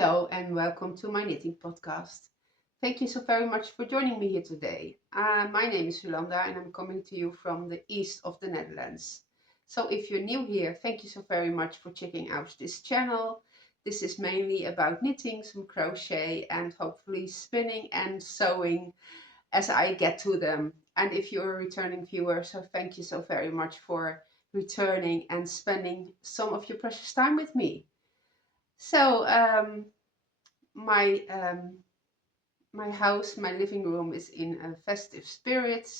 Hello and welcome to my knitting podcast. Thank you so very much for joining me here today. My name is Jolanda and I'm coming to you from the east of the Netherlands. So if you're new here, thank you so very much for checking out this channel. This is mainly about knitting, some crochet and hopefully spinning and sewing as I get to them. And if you're a returning viewer, so thank you so very much for returning and spending some of your precious time with me. So my my house, my living room is in a festive spirit,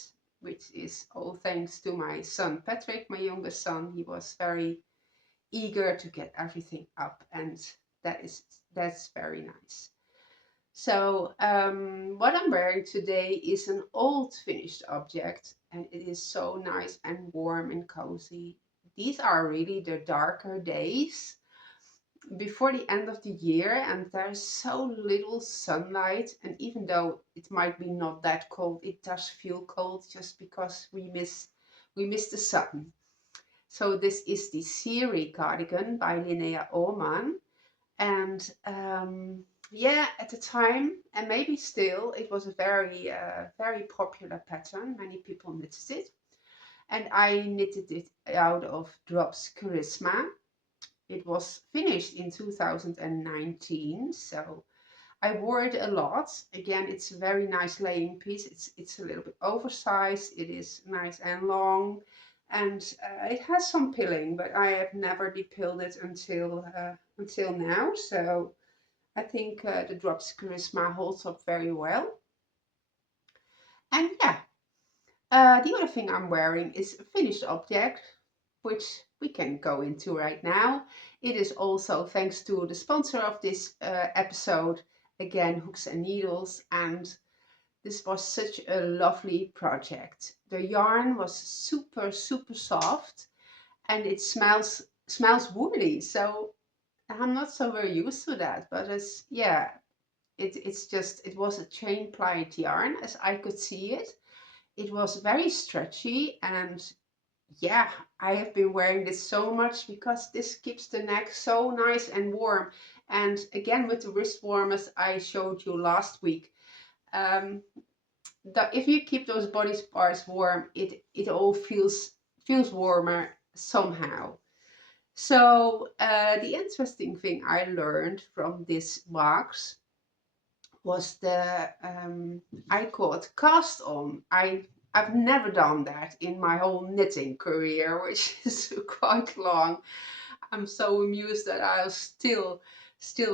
which is all thanks to my son Patrick, my youngest son. He was very eager to get everything up, and that's very nice. So what I'm wearing today is an old finished object, and it is so nice and warm and cozy. These are really the darker days before the end of the year, and there's so little sunlight, and even though it might be not that cold, it does feel cold just because we miss the sun. So this is the Sari cardigan by Linnea Oman, and yeah, at the time, and maybe still, it was a very popular pattern. Many people knitted it, and I knitted it out of Drops Charisma. It was finished in 2019, so I wore it a lot. Again, it's a very nice laying piece. It's a little bit oversized. It is nice and long, and it has some pilling, but I have never depilled it until now. So I think the Drops Charisma holds up very well. And yeah, the other thing I'm wearing is a finished object, which we can go into right now. It is also thanks to the sponsor of this episode, again, Hooks and Needles, and this was such a lovely project. The yarn was super, super soft, and it smells woolly, so I'm not so very used to that, but it was a chain plied yarn as I could see it. It was very stretchy, and yeah, I have been wearing this so much because this keeps the neck so nice and warm. And again, with the wrist warmers I showed you last week, um, if you keep those body parts warm, it all feels warmer somehow. So the interesting thing I learned from this box was the I caught cast on. I've never done that in my whole knitting career, which is quite long. I'm so amused that I'll still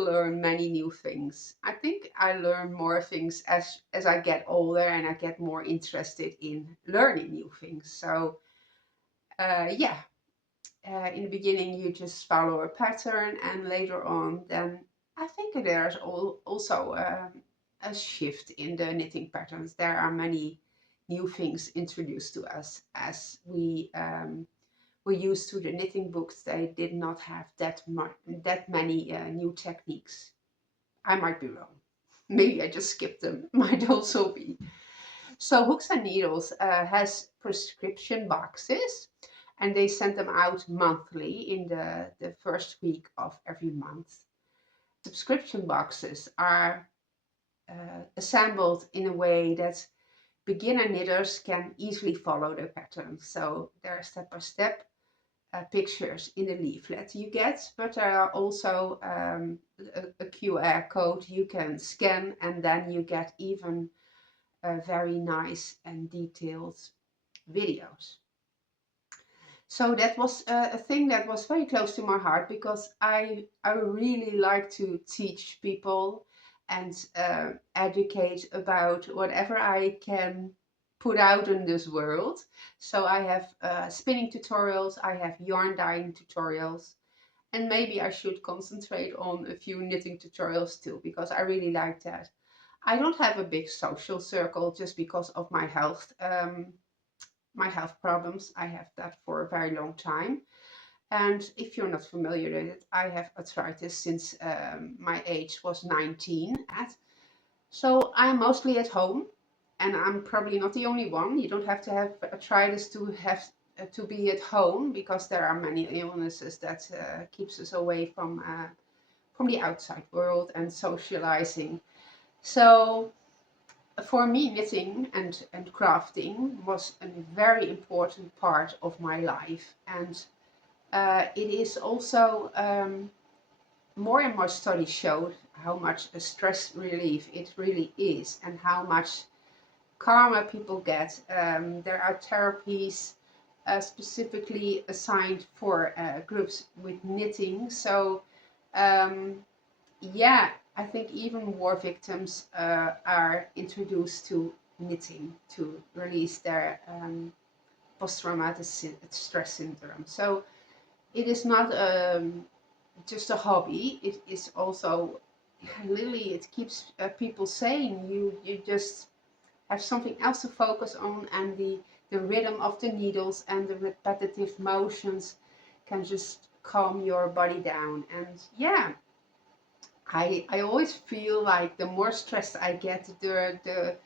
learn many new things. I think I learn more things as I get older and I get more interested in learning new things. So yeah, in the beginning you just follow a pattern, and later on then I think there's also a shift in the knitting patterns. There are many new things introduced to us as we were used to the knitting books. They did not have that many new techniques. I might be wrong. Maybe I just skipped them. Might also be. So Hooks and Needles has prescription boxes, and they send them out monthly in the first week of every month. Subscription boxes are assembled in a way that beginner knitters can easily follow the pattern. So there are step-by-step pictures in the leaflet you get, but there are also a QR code you can scan, and then you get even very nice and detailed videos. So that was a thing that was very close to my heart because I really like to teach people and educate about whatever I can put out in this world. So I have spinning tutorials, I have yarn dyeing tutorials, and maybe I should concentrate on a few knitting tutorials too, because I really like that. I don't have a big social circle just because of my health problems. I have that for a very long time. And if you're not familiar with it, I have arthritis since my age was 19. So I'm mostly at home, and I'm probably not the only one. You don't have to have arthritis to be at home, because there are many illnesses that keeps us away from the outside world and socializing. So for me, knitting and crafting was a very important part of my life. And it is also, more and more studies showed how much a stress relief it really is and how much karma people get. There are therapies specifically assigned for groups with knitting. So um, yeah, I think even war victims are introduced to knitting to release their post-traumatic stress syndrome. So it is not just a hobby. It is also, literally, it keeps people sane. You just have something else to focus on, and the rhythm of the needles and the repetitive motions can just calm your body down. And yeah, I always feel like the more stressed I get, the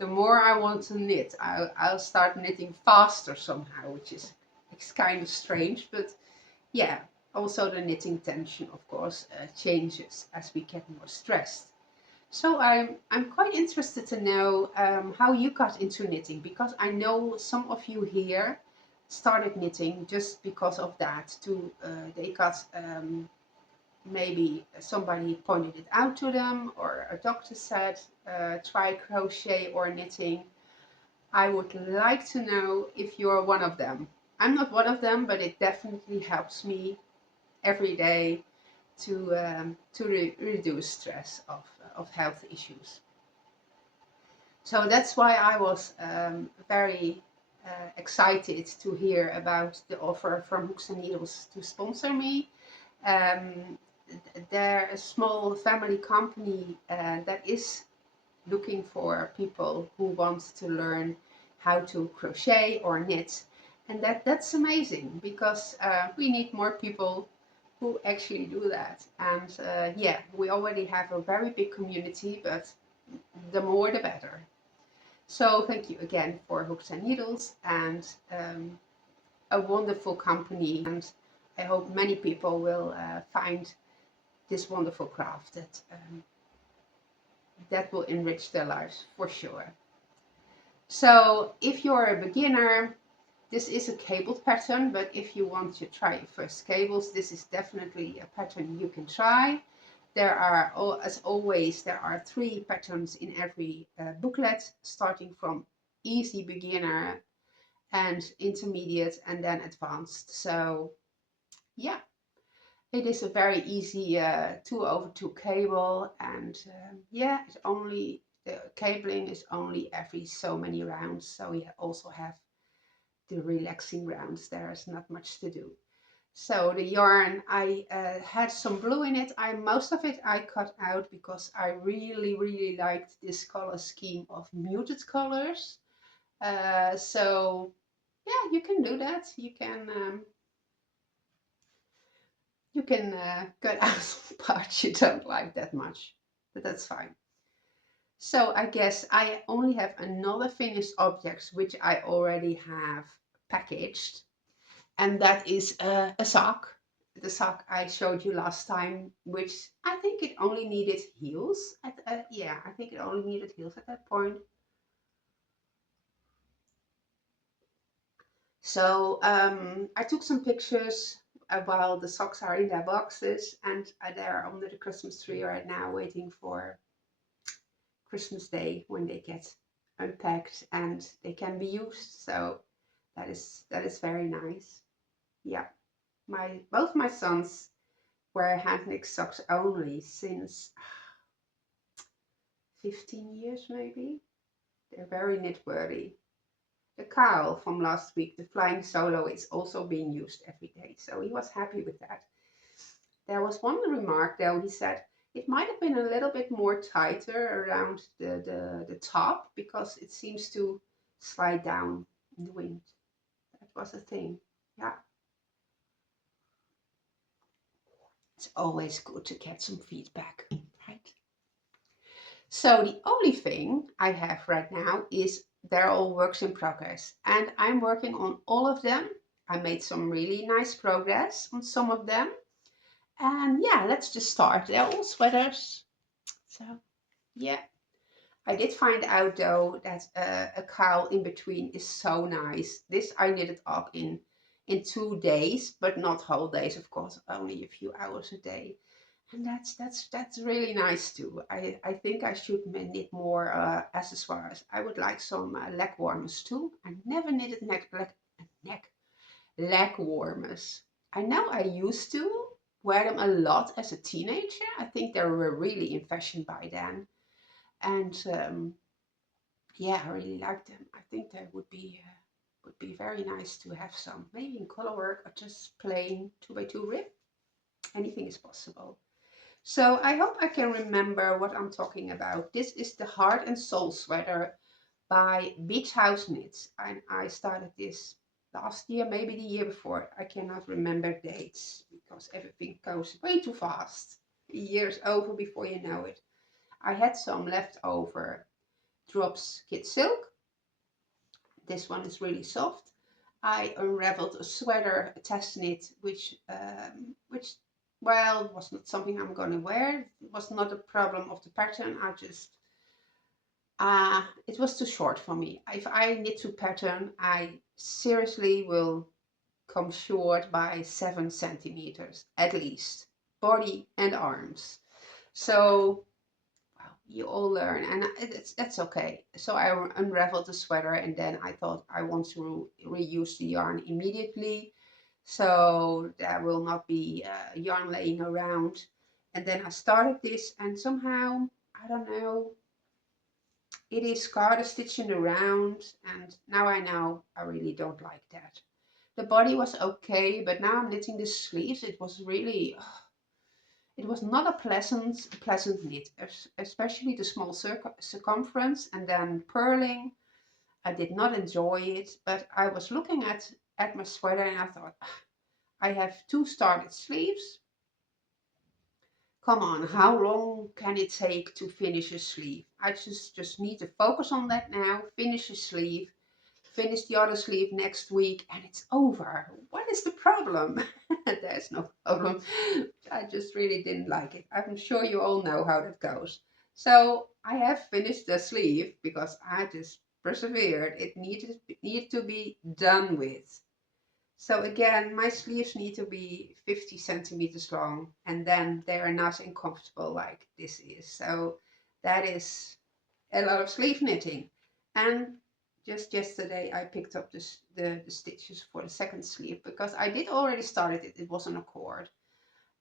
more I want to knit. I'll start knitting faster somehow, which is, it's kind of strange, but yeah. Also, the knitting tension, of course, changes as we get more stressed. So I'm quite interested to know how you got into knitting, because I know some of you here started knitting just because of that. They got, maybe somebody pointed it out to them, or a doctor said try crochet or knitting. I would like to know if you're one of them. I'm not one of them, but it definitely helps me every day to reduce stress of health issues. So that's why I was very excited to hear about the offer from Hooks and Needles to sponsor me. Um, they're a small family company that is looking for people who want to learn how to crochet or knit. And that's amazing, because we need more people who actually do that. And yeah, we already have a very big community, but the more the better. So thank you again for Hooks and Needles, and a wonderful company. And I hope many people will find this wonderful craft that will enrich their lives for sure. So if you're a beginner, this is a cabled pattern, but if you want to try your first cables, this is definitely a pattern you can try. There are, as always, there are 3 patterns in every booklet, starting from easy beginner and intermediate and then advanced. So yeah, it is a very easy 2/2 cable, and yeah, the cabling is only every so many rounds, so we also have the relaxing rounds. There's not much to do. So the yarn, I had some blue in it. Most of it I cut out because I really liked this color scheme of muted colors. So yeah, you can do that. You can cut out some parts you don't like that much, but that's fine. So I guess I only have another finished object which I already have packaged, and that is a sock. The sock I showed you last time, which I think it only needed heels. Yeah, I think it only needed heels at that point. So I took some pictures while the socks are in their boxes, and they're under the Christmas tree right now, waiting for Christmas Day when they get unpacked and they can be used. So that is very nice. Yeah, both my sons wear handmade socks only since 15 years maybe. They're very knitworthy. The cowl from last week, the flying solo, is also being used every day, so he was happy with that. There was one remark though, he said it might have been a little bit more tighter around the top, because it seems to slide down in the wind. That was a thing. Yeah, it's always good to get some feedback, right? So the only thing I have right now is they're all works in progress, and I'm working on all of them. I made some really nice progress on some of them, And yeah, let's just start. They're all sweaters. So yeah, I did find out though that a cowl in between is so nice. This I knitted up in 2 days, but not whole days, of course, only a few hours a day. And that's really nice too. I think I should knit more accessories. I would like some leg warmers too. I never knitted neck leg warmers. I know I used to wear them a lot as a teenager. I think they were really in fashion by then. And yeah, I really like them. I think they would be very nice to have some, maybe in colorwork or just plain 2x2 rib. Anything is possible. So I hope I can remember what I'm talking about. This is the Heart and Soul sweater by Beach House Knits. And I started this last year, maybe the year before. I cannot remember dates because everything goes way too fast. A year's over before you know it. I had some leftover Drops Kid Silk. This one is really soft. I unraveled a sweater, a test knit, which well, was not something I'm going to wear. It was not a problem of the pattern. I just, it was too short for me. If I knit to pattern, I seriously will come short by 7 centimeters at least, body and arms. So you all learn, and that's okay. So I unraveled the sweater, and then I thought I want to reuse the yarn immediately, so there will not be yarn laying around. And then I started this, and somehow, I don't know, it is garter stitching around, and now I know I really don't like that. The body was okay, but now I'm knitting the sleeves. It was really, it was not a pleasant knit, especially the small circumference and then purling. I did not enjoy it, but I was looking at my sweater and I thought, I have 2 started sleeves. Come on, how long can it take to finish a sleeve? I just need to focus on that now, finish a sleeve, finish the other sleeve next week, and it's over. What is the problem? There's no problem. I just really didn't like it. I'm sure you all know how that goes. So I have finished the sleeve because I just persevered. It needed to be done with. So again, my sleeves need to be 50 centimeters long, and then they are nice and comfortable like this is. So that is a lot of sleeve knitting. And just yesterday I picked up the stitches for the second sleeve because I did already started it. It was on a cord.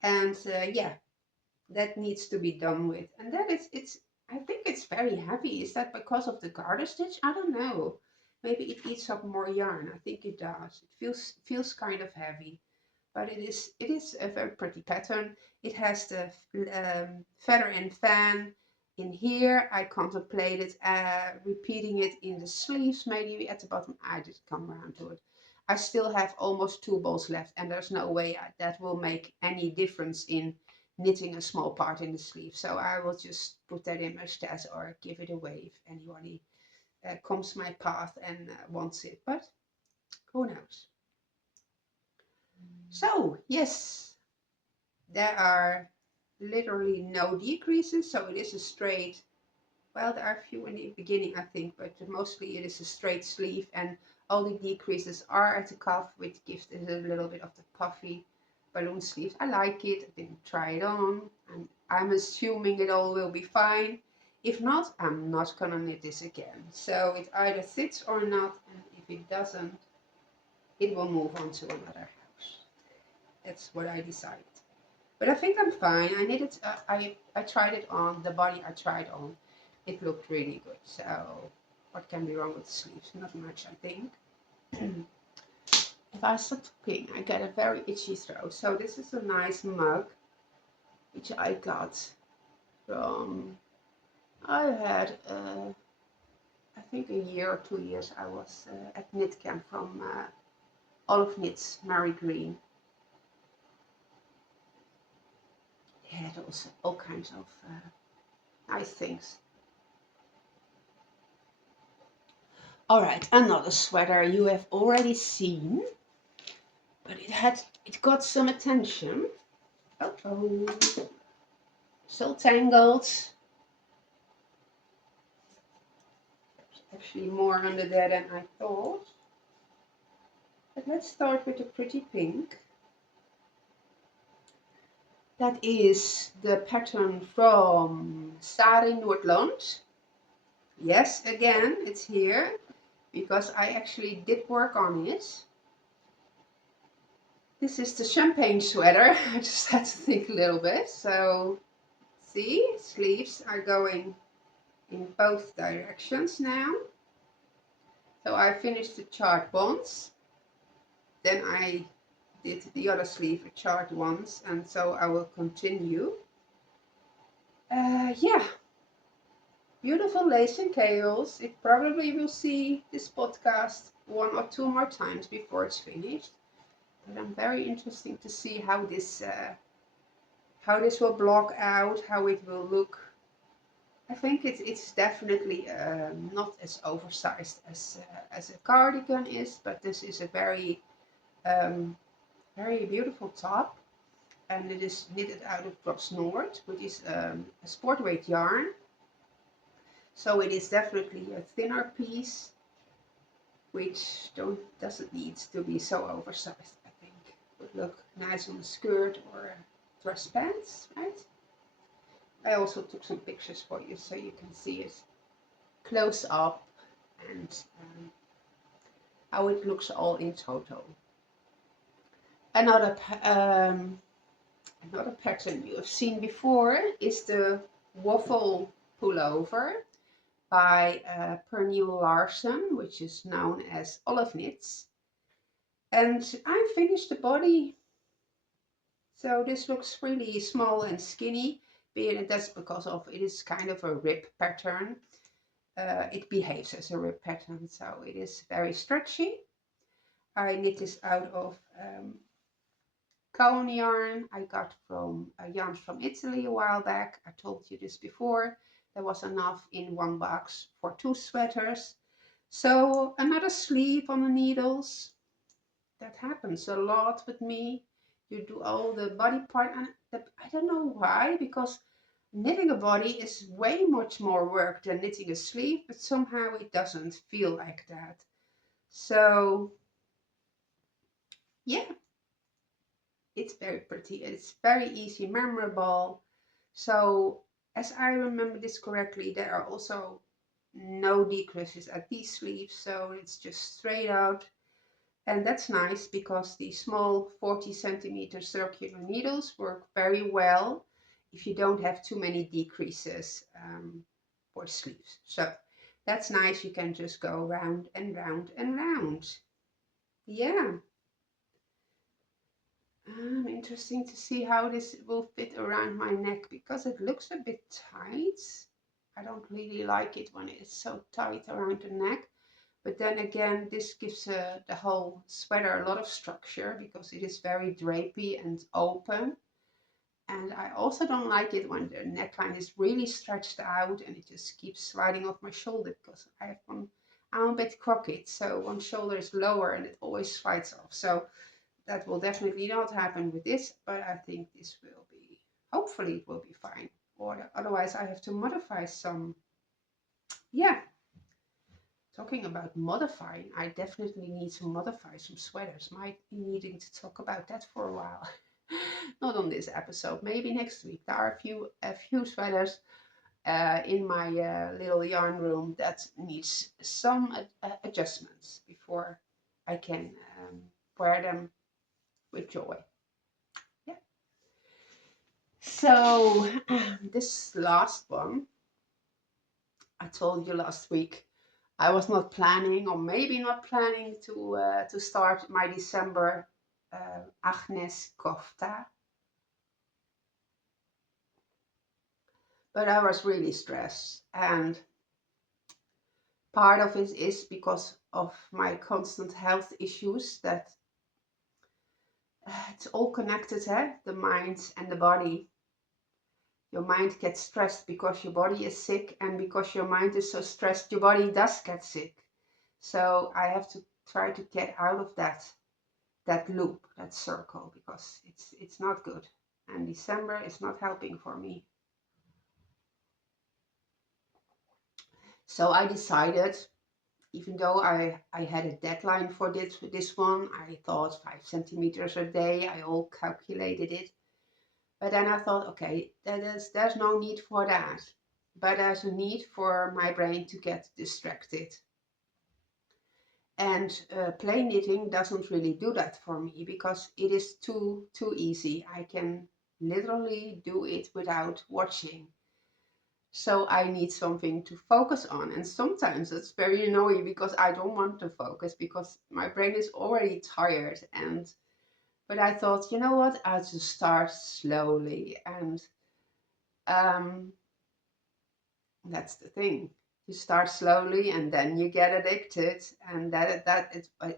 And yeah, that needs to be done with. And then it's I think it's very heavy. Is that because of the garter stitch? I don't know. Maybe it eats up more yarn. I think it does. It feels kind of heavy, but it is a very pretty pattern. It has the feather and fan in here. I contemplated repeating it in the sleeves, maybe at the bottom. I did come around to it. I still have almost 2 balls left, and there's no way that will make any difference in knitting a small part in the sleeve. So I will just put that in my stash or give it away if anybody comes my path and wants it. But who knows? So yes, there are literally no decreases, so it is a straight, well, there are a few in the beginning, I think, but mostly it is a straight sleeve, and all the decreases are at the cuff, which gives it a little bit of the puffy balloon sleeves. I like it. I didn't try it on, and I'm assuming it all will be fine. If not, I'm not gonna knit this again. So it either fits or not, and if it doesn't, it will move on to another house. That's what I decided. But I think I'm fine. I knitted. I tried it on the body. I tried on. It looked really good. So what can be wrong with the sleeves? Not much, I think. If I stop talking, I get a very itchy throat. So this is a nice mug, which I got from. I had, I think, a year or 2 years. I was at knit camp from Olive Knits, Mary Green. They had also all kinds of nice things. All right, another sweater you have already seen, but it got some attention. Oh, so tangled. Actually more under there than I thought. But let's start with a pretty pink. That is the pattern from Sari Nordlund. Yes, again, it's here because I actually did work on it. This is the champagne sweater. I just had to think a little bit. So, see, sleeves are going in both directions now. So I finished the chart once. Then I did the other sleeve a chart once, and so I will continue. Yeah, beautiful lace and cowls. It probably will see this podcast 1 or 2 more times before it's finished. But I'm very interested to see how this will block out, how it will look. I think it's definitely not as oversized as a cardigan is, but this is a very very beautiful top, and it is knitted out of Cross Nord, which is a sport weight yarn. So it is definitely a thinner piece, which doesn't need to be so oversized. I think would look nice on a skirt or dress pants, right? I also took some pictures for you so you can see it close up and how it looks all in total. Another pattern you have seen before is the waffle pullover by Pernille Larsen, which is known as Olive Knits. And I finished the body. So this looks really small and skinny, but that's because of it is kind of a rib pattern. It behaves as a rib pattern, so it is very stretchy. I knit this out of cone yarn I got from yarns from Italy a while back. I told you this before. There was enough in one box for 2 sweaters. So another sleeve on the needles. That happens a lot with me. You do all the body part, and I don't know why, because knitting a body is way much more work than knitting a sleeve, but somehow it doesn't feel like that. So yeah, it's very pretty. It's very easy, memorable. So as I remember this correctly, there are also no decreases at these sleeves, so it's just straight out. And that's nice because the small 40 centimeter circular needles work very well if you don't have too many decreases for sleeves. So that's nice. You can just go round and round and round. Yeah. Interesting to see how this will fit around my neck because it looks a bit tight. I don't really like it when it's so tight around the neck. But then again, this gives the whole sweater a lot of structure because it is very drapey and open. And I also don't like it when the neckline is really stretched out and it just keeps sliding off my shoulder because I'm a bit crooked. So one shoulder is lower and it always slides off. So that will definitely not happen with this, but I think this will be, hopefully it will be fine. Or otherwise I have to modify some. Yeah, talking about modifying, I definitely need to modify some sweaters. Might be needing to talk about that for a while. Not on this episode, maybe next week. There are a few sweaters in my little yarn room that needs some adjustments before I can wear them with joy. Yeah. So this last one, I told you last week I was not planning, or maybe not planning, to start my December Agnes kofta, but I was really stressed, and part of it is because of my constant health issues. That it's all connected, the mind and the body. Your mind gets stressed because your body is sick, and because your mind is so stressed, your body does get sick. So I have to try to get out of that loop, that circle, because it's not good. and December is not helping for me. So I decided, even though I had a deadline for this one, I thought 5 centimeters a day, I all calculated it. But then I thought, okay, there's no need for that. But there's a need for my brain to get distracted. And plain knitting doesn't really do that for me because it is too easy. I can literally do it without watching. So I need something to focus on. And sometimes it's very annoying because I don't want to focus because my brain is already tired. But I thought, you know what, I'll just start slowly. And um, that's the thing. You start slowly and then you get addicted. And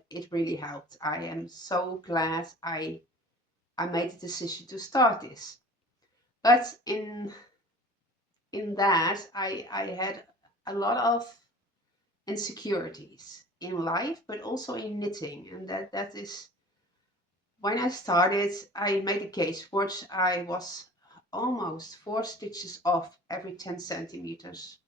it really helped. I am so glad I made the decision to start this. But in that, I had a lot of insecurities in life, but also in knitting. And that is, when I started, I made a case watch. I was almost 4 stitches off every 10 centimeters.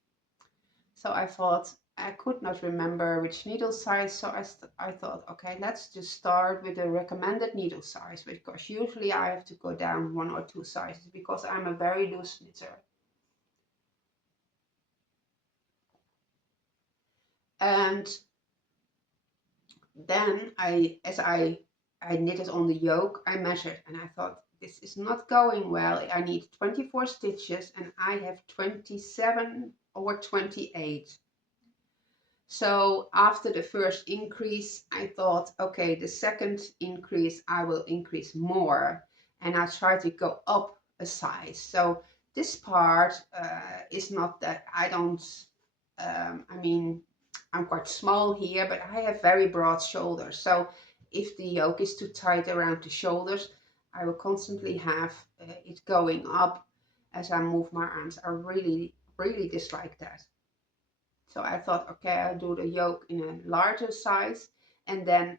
So I thought, I could not remember which needle size. So I thought, okay, let's just start with the recommended needle size, because usually I have to go down 1 or 2 sizes because I'm a very loose knitter. And then as I knitted on the yoke, I measured and I thought, this is not going well. I need 24 stitches and I have 27 or 28. So after the first increase, I thought, okay, the second increase, I will increase more. And I try to go up a size. So this part is not that I don't, I mean, I'm quite small here, but I have very broad shoulders. So if the yoke is too tight around the shoulders, I will constantly have it going up as I move my arms. I really, really dislike that. So I thought, okay, I'll do the yoke in a larger size. And then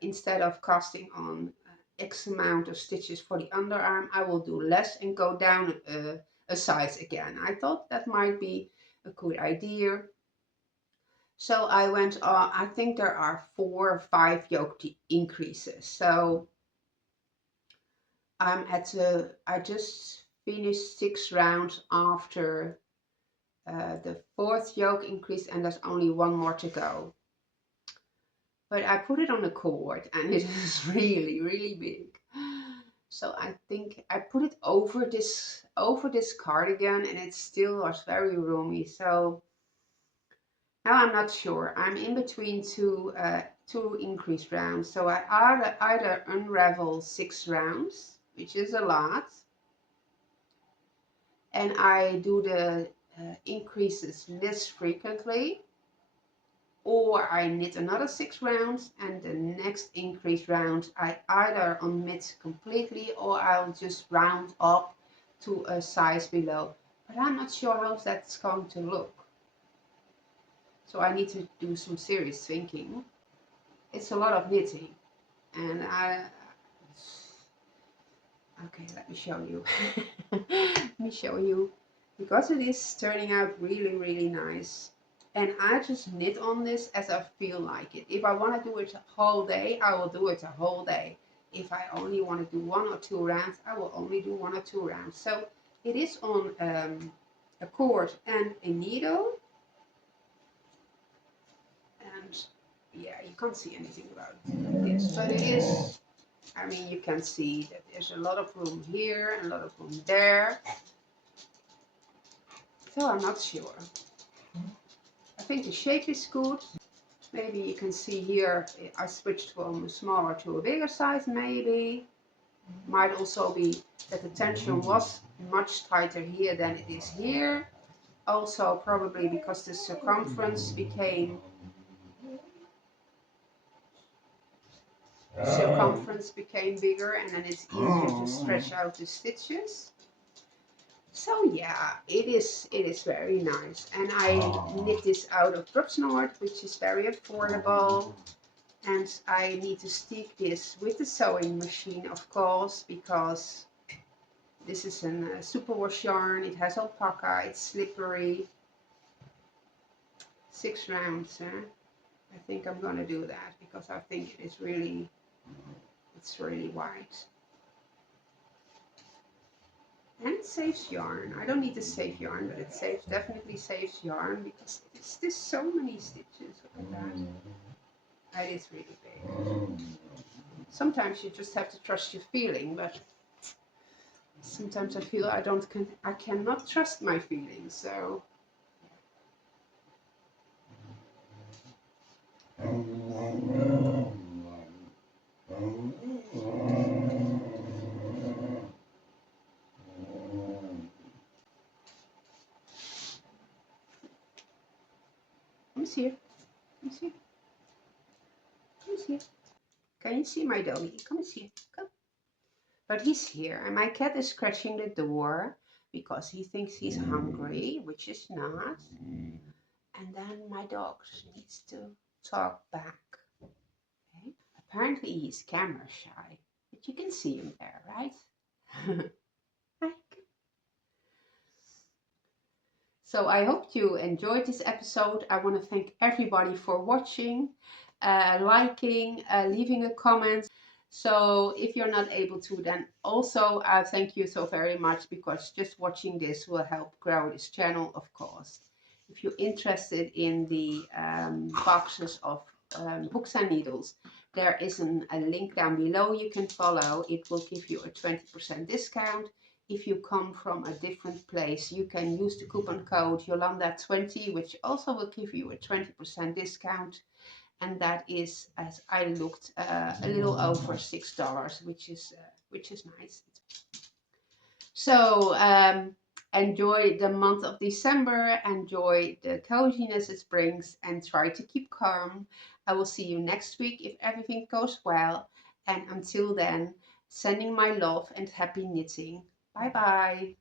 instead of casting on X amount of stitches for the underarm, I will do less and go down a size again. I thought that might be a good idea. So I went on, I think there are 4 or 5 yoke increases. So I'm I just finished 6 rounds after the 4th yoke increase, and there's only 1 more to go. But I put it on the cord and it is really, really big. So I think I put it over this cardigan and it still was very roomy. So now I'm not sure. I'm in between two increase rounds. So I either unravel 6 rounds, which is a lot, and I do the increases less frequently, or I knit another 6 rounds and the next increase round I either unknit completely or I'll just round up to a size below. But I'm not sure how that's going to look. So I need to do some serious thinking. It's a lot of knitting and okay, let me show you. Let me show you, because it is turning out really, really nice. And I just knit on this as I feel like it. If I want to do it a whole day, I will do it a whole day. If I only want to do 1 or 2 rounds, I will only do 1 or 2 rounds. So it is on a cord and a needle. And yeah, you can't see anything about this, but it is, I mean, you can see that there's a lot of room here and a lot of room there. So I'm not sure. I think the shape is good. Maybe you can see here I switched from a smaller to a bigger size, maybe. Might also be that the tension was much tighter here than it is here. Also probably because the circumference became bigger and then it's easier to stretch out the stitches. So yeah, it is very nice. And I knit this out of Nord, which is very affordable. And I need to stick this with the sewing machine, of course, because This is a superwash yarn. It has alpaca. It's slippery. 6 rounds. I think I'm gonna do that because I think it's really wide. And it saves yarn. I don't need to save yarn, but it definitely saves yarn because it's just so many stitches. Look at that. That is really big. Sometimes you just have to trust your feeling, but sometimes I feel I cannot trust my feelings. So who's here? Who's here? Who's here? Can you see my doggy? Come and see. Come. But he's here, and my cat is scratching the door because he thinks he's hungry, which is not. And then my dog needs to talk back. Okay. Apparently he's camera shy, but you can see him there, right? Hi. So I hope you enjoyed this episode. I want to thank everybody for watching, liking, leaving a comment. So if you're not able to, then also thank you so very much, because just watching this will help grow this channel, of course. If you're interested in the boxes of hooks and needles, there is a link down below you can follow. It will give you a 20% discount. If you come from a different place, you can use the coupon code Jolanda20, which also will give you a 20% discount. And that is, as I looked, a little over $6, which is nice. So enjoy the month of December, enjoy the coziness it brings, and try to keep calm. I will see you next week if everything goes well. And until then, sending my love and happy knitting. Bye bye.